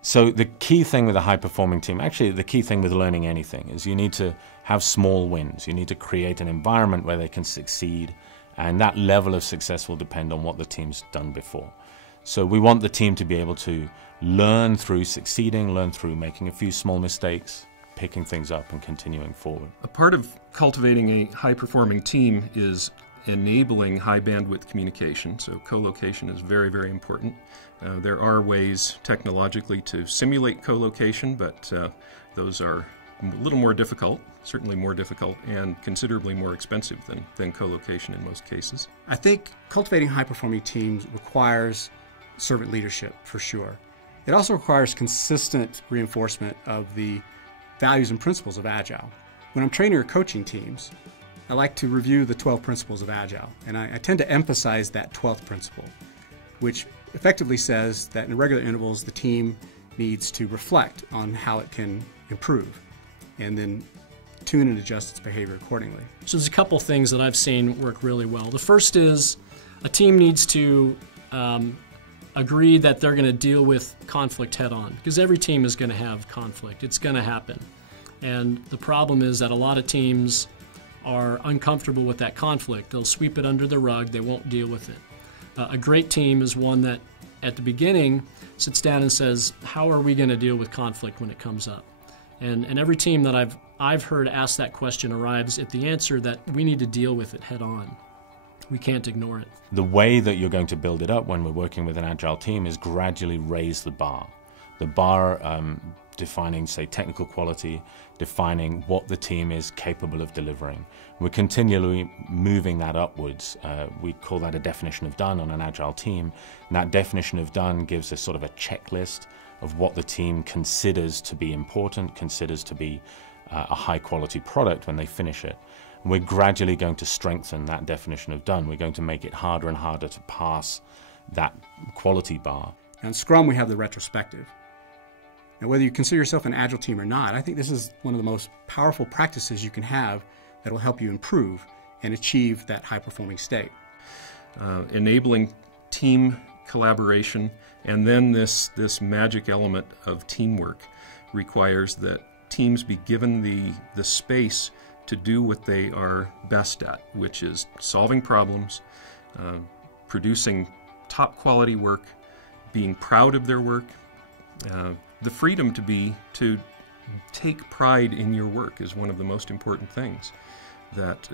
So the key thing with a high-performing team, actually the key thing with learning anything, is you need to have small wins. You need to create an environment where they can succeed, and that level of success will depend on what the team's done before. So we want the team to be able to learn through succeeding, learn through making a few small mistakes, picking things up and continuing forward. A part of cultivating a high-performing team is enabling high-bandwidth communication. So co-location is very, very important. There are ways technologically to simulate co-location, but those are a little more difficult, certainly more difficult, and considerably more expensive than co-location in most cases. I think cultivating high-performing teams requires servant leadership, for sure. It also requires consistent reinforcement of the values and principles of Agile. When I'm training or coaching teams, I like to review the 12 principles of Agile, and I tend to emphasize that 12th principle, which effectively says that in regular intervals the team needs to reflect on how it can improve and then tune and adjust its behavior accordingly. So there's a couple things that I've seen work really well. The first is a team needs to agree that they're going to deal with conflict head-on, because every team is going to have conflict. It's going to happen. And the problem is that a lot of teams are uncomfortable with that conflict. They'll sweep it under the rug. They won't deal with it. A great team is one that at the beginning sits down and says, how are we going to deal with conflict when it comes up? And every team that I've heard ask that question arrives at the answer that we need to deal with it head on. We can't ignore it. The way that you're going to build it up when we're working with an Agile team is gradually raise the bar. The bar defining, say, technical quality, defining what the team is capable of delivering. We're continually moving that upwards. We call that a definition of done on an Agile team. And that definition of done gives us sort of a checklist of what the team considers to be important, considers to be a high-quality product when they finish it. And we're gradually going to strengthen that definition of done. We're going to make it harder and harder to pass that quality bar. In Scrum, we have the retrospective. Now, whether you consider yourself an Agile team or not, I think this is one of the most powerful practices you can have that will help you improve and achieve that high-performing state. Enabling team collaboration, and then this magic element of teamwork requires that teams be given the space to do what they are best at, which is solving problems, producing top-quality work, being proud of their work. The freedom to take pride in your work is one of the most important things that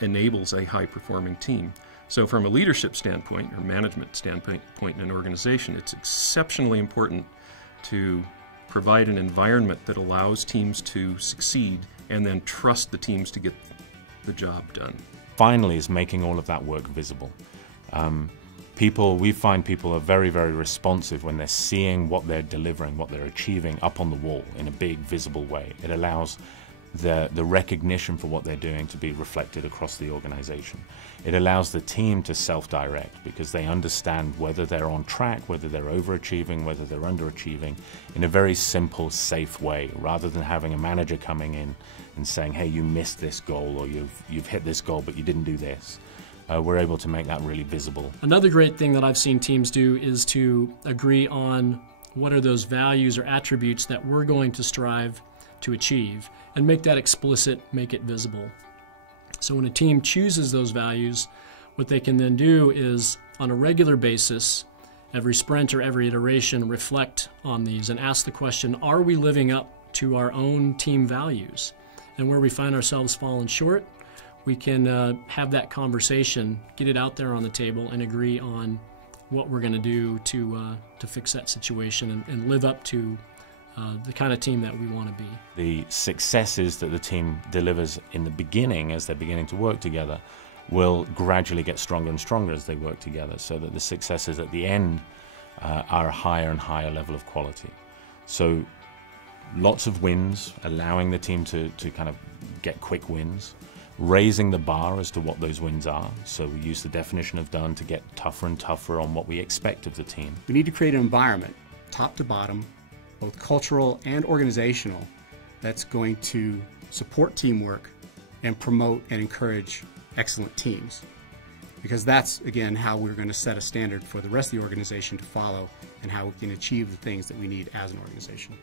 enables a high-performing team. So from a leadership standpoint or management standpoint in an organization, it's exceptionally important to provide an environment that allows teams to succeed and then trust the teams to get the job done. Finally is making all of that work visible. We find people are very, very responsive when they're seeing what they're delivering, what they're achieving up on the wall in a big, visible way. It allows the recognition for what they're doing to be reflected across the organization. It allows the team to self-direct because they understand whether they're on track, whether they're overachieving, whether they're underachieving in a very simple, safe way, rather than having a manager coming in and saying, hey, you missed this goal, or you've hit this goal, but you didn't do this. We're able to make that really visible. Another great thing that I've seen teams do is to agree on what are those values or attributes that we're going to strive to achieve and make that explicit, make it visible. So when a team chooses those values, what they can then do is on a regular basis, every sprint or every iteration, reflect on these and ask the question, are we living up to our own team values? And where we find ourselves falling short, we can have that conversation, get it out there on the table, and agree on what we're going to do to fix that situation and live up to the kind of team that we want to be. The successes that the team delivers in the beginning, as they're beginning to work together, will gradually get stronger and stronger as they work together, so that the successes at the end are a higher and higher level of quality. So lots of wins, allowing the team to kind of get quick wins, raising the bar as to what those wins are. So we use the definition of done to get tougher and tougher on what we expect of the team. We need to create an environment, top to bottom, both cultural and organizational, that's going to support teamwork and promote and encourage excellent teams. because that's, again, how we're going to set a standard for the rest of the organization to follow and how we can achieve the things that we need as an organization.